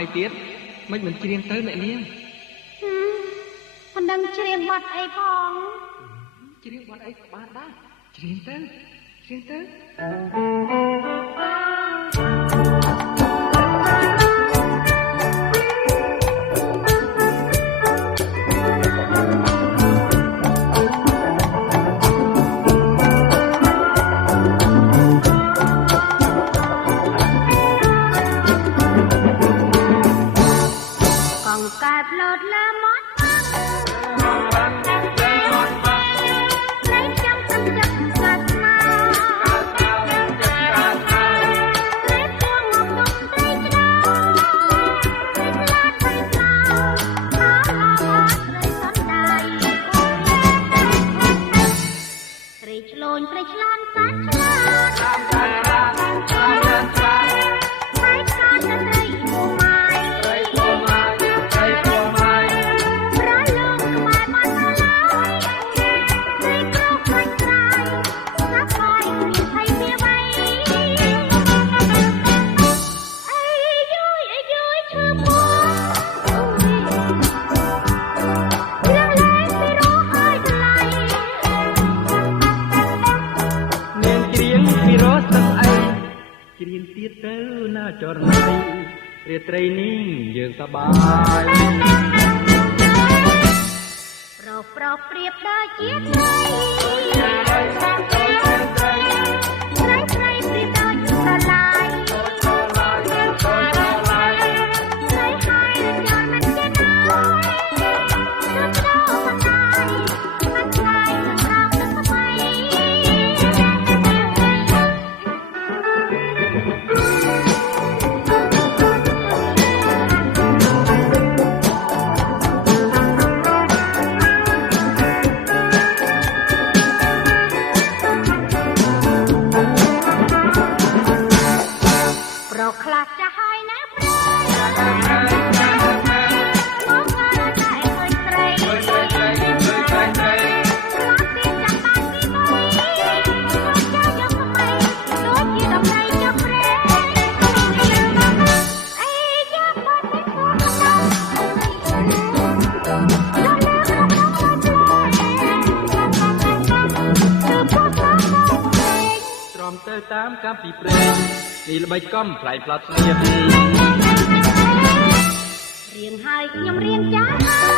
អីទៀតមិនច្រៀងទៅអ្នកនាងមិនដឹងច្រៀងបទអីផងច្រៀងបទអីក៏បានដែរច្រៀងទៅរាត្រីនេះយើងសប្បាយប្រុសប្រៀបដូចជាត្រីប្រៀបដូចស្រឡាយតាមកាពីព្រេងនេះល្បិចកំផ្លែផ្លាត់ស្នៀតរៀងហើយខ្ញុំរៀងចាស់